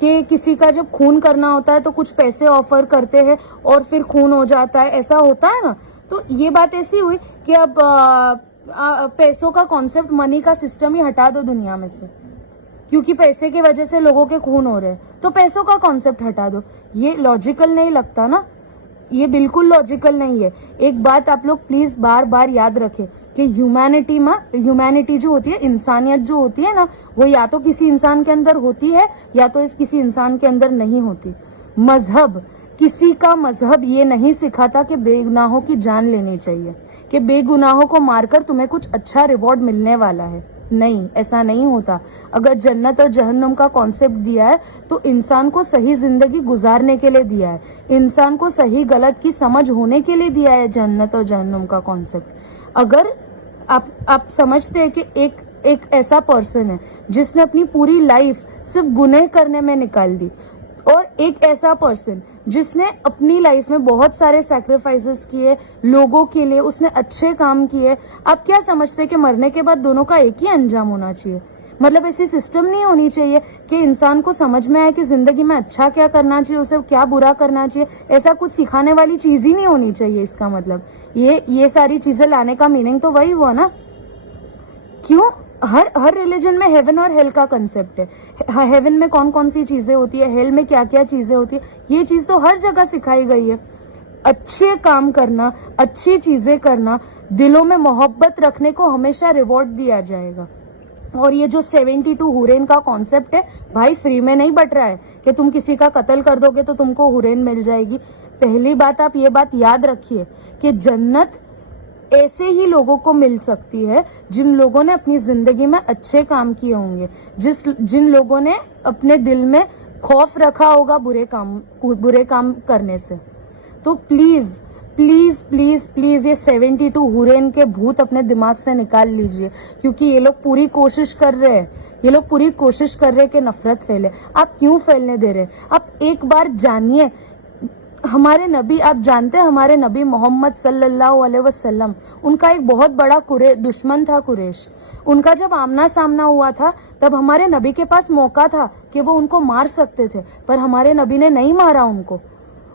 کہ کسی کا جب خون کرنا ہوتا ہے تو کچھ پیسے آفر کرتے ہیں اور پھر خون ہو جاتا ہے, ایسا ہوتا ہے نا. تو یہ بات ایسی ہوئی کہ اب پیسوں کا کانسیپٹ, منی کا سسٹم ہی ہٹا دو دنیا میں سے, کیونکہ پیسے کی وجہ سے لوگوں کے خون ہو رہے ہیں, تو پیسوں کا کانسیپٹ ہٹا دو. یہ لاجیکل نہیں لگتا نا, یہ بالکل لاجیکل نہیں ہے. ایک بات آپ لوگ پلیز بار بار یاد رکھیں کہ ہیومینٹی جو ہوتی ہے, انسانیت جو ہوتی ہے نا, وہ یا تو کسی انسان کے اندر ہوتی ہے یا تو کسی انسان کے اندر نہیں ہوتی. مذہب, کسی کا مذہب یہ نہیں سکھاتا کہ بے گناہوں کی جان لینی چاہیے, کہ بے گناہوں کو مار کر تمہیں کچھ اچھا ریوارڈ ملنے والا ہے. نہیں, ایسا نہیں ہوتا. اگر جنت اور جہنم کا کانسیپٹ دیا ہے تو انسان کو صحیح زندگی گزارنے کے لیے دیا ہے, انسان کو صحیح غلط کی سمجھ ہونے کے لیے دیا ہے جنت اور جہنم کا کانسیپٹ. اگر آپ سمجھتے ہیں کہ ایک ایسا پرسن ہے جس نے اپنی پوری لائف صرف گناہ کرنے میں نکال دی, اور ایک ایسا پرسن جس نے اپنی لائف میں بہت سارے سیکریفائسز کیے لوگوں کے لیے, اس نے اچھے کام کیے, آپ کیا سمجھتے ہیں کہ مرنے کے بعد دونوں کا ایک ہی انجام ہونا چاہیے؟ مطلب ایسی سسٹم نہیں ہونی چاہیے کہ انسان کو سمجھ میں آئے کہ زندگی میں اچھا کیا کرنا چاہیے, اسے کیا برا کرنا چاہیے. ایسا کچھ سکھانے والی چیز ہی نہیں ہونی چاہیے. اس کا مطلب یہ ساری چیزیں لانے کا میننگ تو وہی ہوا نا. کیوں ہر ریلیجن میں ہیون اور ہیل کا کنسیپٹ ہے. ہیون میں کون کون سی چیزیں ہوتی ہے, ہیل میں کیا کیا چیزیں ہوتی ہے, یہ چیز تو ہر جگہ سکھائی گئی ہے. اچھے کام کرنا, اچھی چیزیں کرنا, دلوں میں محبت رکھنے کو ہمیشہ ریوارڈ دیا جائے گا. اور یہ جو 72 حورین کا کانسیپٹ ہے بھائی, فری میں نہیں بٹ رہا ہے کہ تم کسی کا قتل کر دو گے تو تم کو حورین مل جائے گی. پہلی بات آپ یہ بات یاد رکھیے کہ جنت ایسے ہی لوگوں کو مل سکتی ہے جن لوگوں نے اپنی زندگی میں اچھے کام کیے ہوں گے, جن لوگوں نے اپنے دل میں خوف رکھا ہوگا برے کام کرنے سے. تو پلیز پلیز پلیز پلیز یہ 72 حورین کے بھوت اپنے دماغ سے نکال لیجئے, کیونکہ یہ لوگ پوری کوشش کر رہے ہیں کہ نفرت پھیلے. آپ کیوں پھیلنے دے رہے؟ آپ ایک بار جانیے, ہمارے نبی, آپ جانتے ہیں ہمارے نبی محمد صلی اللہ علیہ وسلم, ان کا ایک بہت بڑا دشمن تھا قریش. ان کا جب آمنا سامنا ہوا تھا تب ہمارے نبی کے پاس موقع تھا کہ وہ ان کو مار سکتے تھے, پر ہمارے نبی نے نہیں مارا ان کو.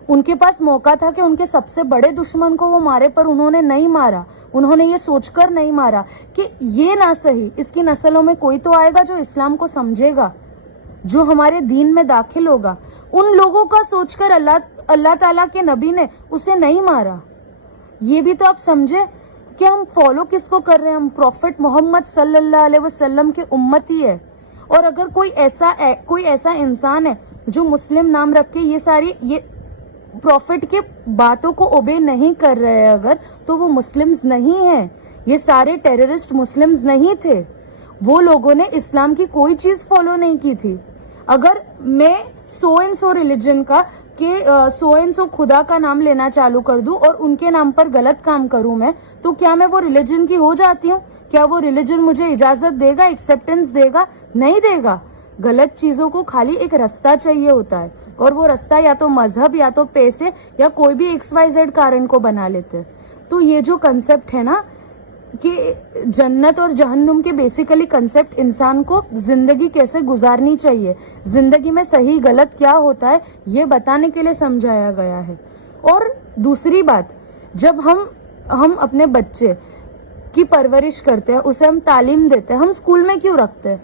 ان کے پاس موقع تھا کہ ان کے سب سے بڑے دشمن کو وہ مارے, پر انہوں نے نہیں مارا. انہوں نے یہ سوچ کر نہیں مارا کہ یہ نہ صحیح, اس کی نسلوں میں کوئی تو آئے گا جو اسلام کو سمجھے گا, جو ہمارے دین میں داخل ہوگا. ان لوگوں کا سوچ کر اللہ تعالیٰ کے نبی نے اسے نہیں مارا. یہ بھی تو آپ سمجھے کہ ہم فالو کس کو کر رہے ہیں, ہم پروفٹ محمد صلی اللہ علیہ وسلم کی امتی ہے. اور اگر کوئی ایسا انسان ہے جو مسلم نام رکھ کے یہ پروفٹ کے باتوں کو اوبے نہیں کر رہے اگر, تو وہ مسلمز نہیں ہیں. یہ سارے ٹیررسٹ مسلمز نہیں تھے. وہ لوگوں نے اسلام کی کوئی چیز فالو نہیں کی تھی. اگر میں سو ریلیجن کا کہ سو خدا کا نام لینا چالو کر دوں اور ان کے نام پر غلط کام کروں میں, تو کیا میں وہ ریلیجن کی ہو جاتی ہوں؟ کیا وہ ریلیجن مجھے اجازت دے گا, ایکسیپٹنس دے گا؟ نہیں دے گا. غلط چیزوں کو خالی ایک رستہ چاہیے ہوتا ہے, اور وہ رستہ یا تو مذہب یا تو پیسے یا کوئی بھی XYZ کارن کو بنا لیتے ہیں. تو یہ جو کنسپٹ ہے نا کہ جنت اور جہنم کے بیسیکلی کنسپٹ انسان کو زندگی کیسے گزارنی چاہیے, زندگی میں صحیح غلط کیا ہوتا ہے, یہ بتانے کے لیے سمجھایا گیا ہے. اور دوسری بات, جب ہم اپنے بچے کی پرورش کرتے ہیں, اسے ہم تعلیم دیتے ہیں, ہم اسکول میں کیوں رکھتے ہیں؟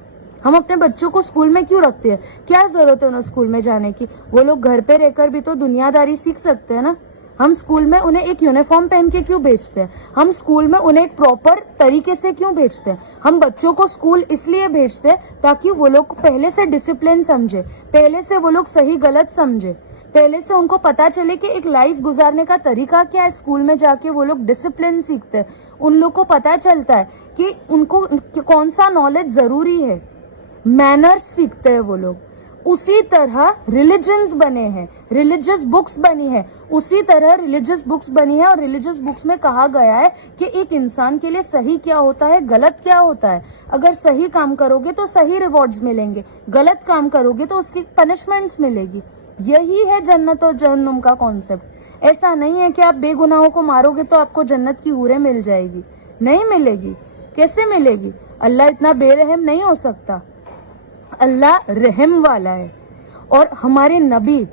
ہم اپنے بچوں کو اسکول میں کیوں رکھتے ہیں؟ کیا ضرورت ہے انہیں اسکول میں جانے کی؟ وہ لوگ گھر پہ رہ کر بھی تو دنیا داری سیکھ سکتے ہیں نا. ہم اسکول میں انہیں ایک یونیفارم پہن کے کیوں بھیجتے ہیں؟ ہم اسکول میں انہیں ایک پراپر طریقے سے کیوں بھیجتے ہیں؟ ہم بچوں کو اسکول اس لیے بھیجتے ہیں تاکہ وہ لوگ پہلے سے ڈسپلن سمجھے, پہلے سے وہ لوگ صحیح غلط سمجھے, پہلے سے ان کو پتا چلے کہ ایک لائف گزارنے کا طریقہ کیا ہے. اسکول میں جا کے وہ لوگ ڈسپلن سیکھتے ہیں, ان لوگ کو پتا چلتا ہے کہ ان کو کون سا نالج ضروری ہے, مینرز سیکھتے ہیں وہ لوگ. اسی طرح ریلیجنز بنے ہیں, ریلیجس بکس بنی ہے, اسی طرح ریلیجس بکس بنی ہے, اور ریلیجس بکس میں کہا گیا ہے کہ ایک انسان کے لیے صحیح کیا ہوتا ہے, غلط کیا ہوتا ہے. اگر صحیح کام کرو گے تو صحیح ریوارڈز ملیں گے, غلط کام کرو گے تو اس کی پنشمنٹس ملے گی. یہی ہے جنت اور جہنم کا کانسیپٹ. ایسا نہیں ہے کہ آپ بے گناہوں کو مارو گے تو آپ کو جنت کی حوریں مل جائے گی. نہیں ملے گی. کیسے ملے گی؟ اللہ اتنا بے رحم نہیں ہو سکتا. اللہ رحم والا ہے. اور ہمارے نبی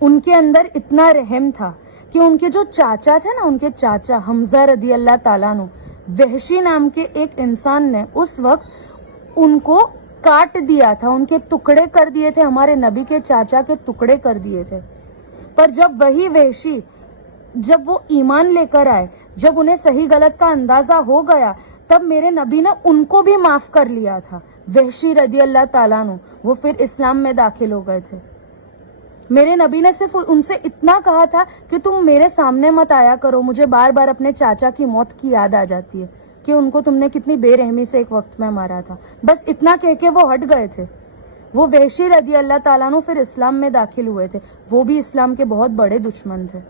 ان کے اندر اتنا رحم تھا کہ ان کے جو چاچا تھے نا، ان کے چاچا حمزہ رضی اللہ تعالیٰ عنہ، وحشی نام کے ایک انسان نے اس وقت ان کو کاٹ دیا تھا، ان کے ٹکڑے کر دیے تھے، ہمارے نبی کے چاچا کے ٹکڑے کر دیے تھے. پر جب وہی وحشی، جب وہ ایمان لے کر آئے، جب انہیں صحیح غلط کا اندازہ ہو گیا، تب میرے نبی نے ان کو بھی معاف کر لیا تھا. وحشی رضی اللہ تعالیٰ عنہ وہ پھر اسلام میں داخل ہو گئے تھے. میرے نبی نے صرف ان سے اتنا کہا تھا کہ تم میرے سامنے مت آیا کرو، مجھے بار بار اپنے چاچا کی موت کی یاد آ جاتی ہے کہ ان کو تم نے کتنی بے رحمی سے ایک وقت میں مارا تھا. بس اتنا کہہ کے وہ ہٹ گئے تھے. وہ وحشی رضی اللہ تعالیٰ عنہ پھر اسلام میں داخل ہوئے تھے. وہ بھی اسلام کے بہت بڑے دشمن تھے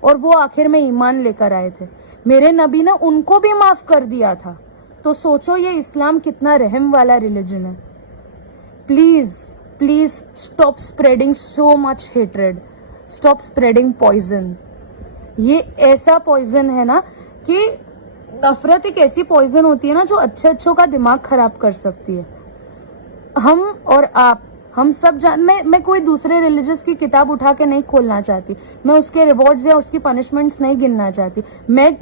اور وہ آخر میں ایمان لے کر آئے تھے. میرے نبی نے ان کو بھی معاف کر دیا تھا. تو سوچو یہ اسلام کتنا رحم والا ریلیجن ہے. Please stop spreading so much hatred, stop spreading poison. یہ ایسا پوائزن ہے نا کہ نفرت ایک ایسی پوائزن ہوتی ہے نا جو اچھوں کا دماغ خراب کر سکتی ہے. ہم اور آپ، ہم سب میں کوئی دوسرے ریلیجس کی کتاب اٹھا کے نہیں کھولنا چاہتی، میں اس کے ریوارڈز یا اس کی پنشمنٹس نہیں گننا چاہتی.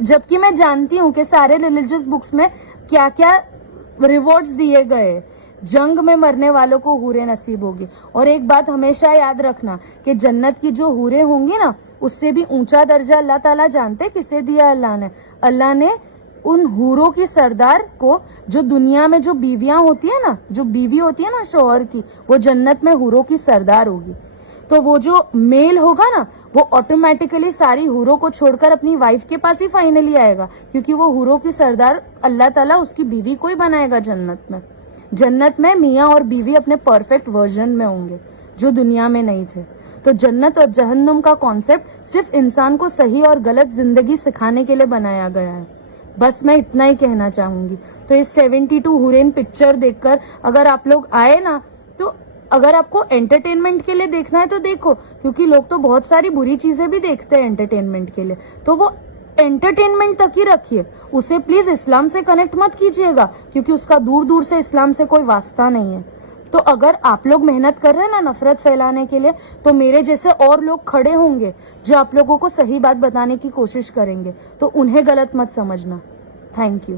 جبکہ میں جانتی ہوں کہ سارے ریلیجس بکس میں کیا کیا ریوارڈز دیے گئے. جنگ میں مرنے والوں کو حوریں نصیب ہوگی. اور ایک بات ہمیشہ یاد رکھنا کہ جنت کی جو حوریں ہوں گی نا، اس سے بھی اونچا درجہ اللہ تعالیٰ جانتے کسے دیا اللہ نے ان حوروں کی سردار کو، جو دنیا میں جو بیویاں ہوتی ہیں نا، جو بیوی ہوتی ہے نا شوہر کی، وہ جنت میں حوروں کی سردار ہوگی. تو وہ جو میل ہوگا نا، وہ آٹومیٹیکلی ساری حوروں کو چھوڑ کر اپنی وائف کے پاس ہی فائنلی آئے گا، کیونکہ وہ حوروں کی سردار اللہ تعالیٰ اس کی بیوی کو ہی بنائے گا. جنت میں میاں اور بیوی اپنے پرفیکٹ ورژن میں ہوں گے جو دنیا میں نہیں تھے. تو جنت اور جہنم کا کانسیپٹ صرف انسان کو صحیح اور غلط زندگی سکھانے کے لیے بنایا گیا ہے. بس میں اتنا ہی کہنا چاہوں گی. تو اس 72 حورین پکچر دیکھ کر اگر آپ لوگ آئے نا، تو اگر آپ کو انٹرٹینمنٹ کے لیے دیکھنا ہے تو دیکھو، کیونکہ لوگ تو بہت ساری بری چیزیں بھی دیکھتے ہیں انٹرٹینمنٹ کے لیے، تو وہ انٹرٹینمنٹ تک ہی رکھیے. اسے پلیز اسلام سے کنیکٹ مت کیجیے گا، کیونکہ اس کا دور دور سے اسلام سے کوئی واسطہ نہیں ہے. تو اگر آپ لوگ محنت کر رہے ہیں نا نفرت پھیلانے کے لیے، تو میرے جیسے اور لوگ کھڑے ہوں گے جو آپ لوگوں کو صحیح بات بتانے کی کوشش کریں گے، تو انہیں غلط مت سمجھنا. Thank you.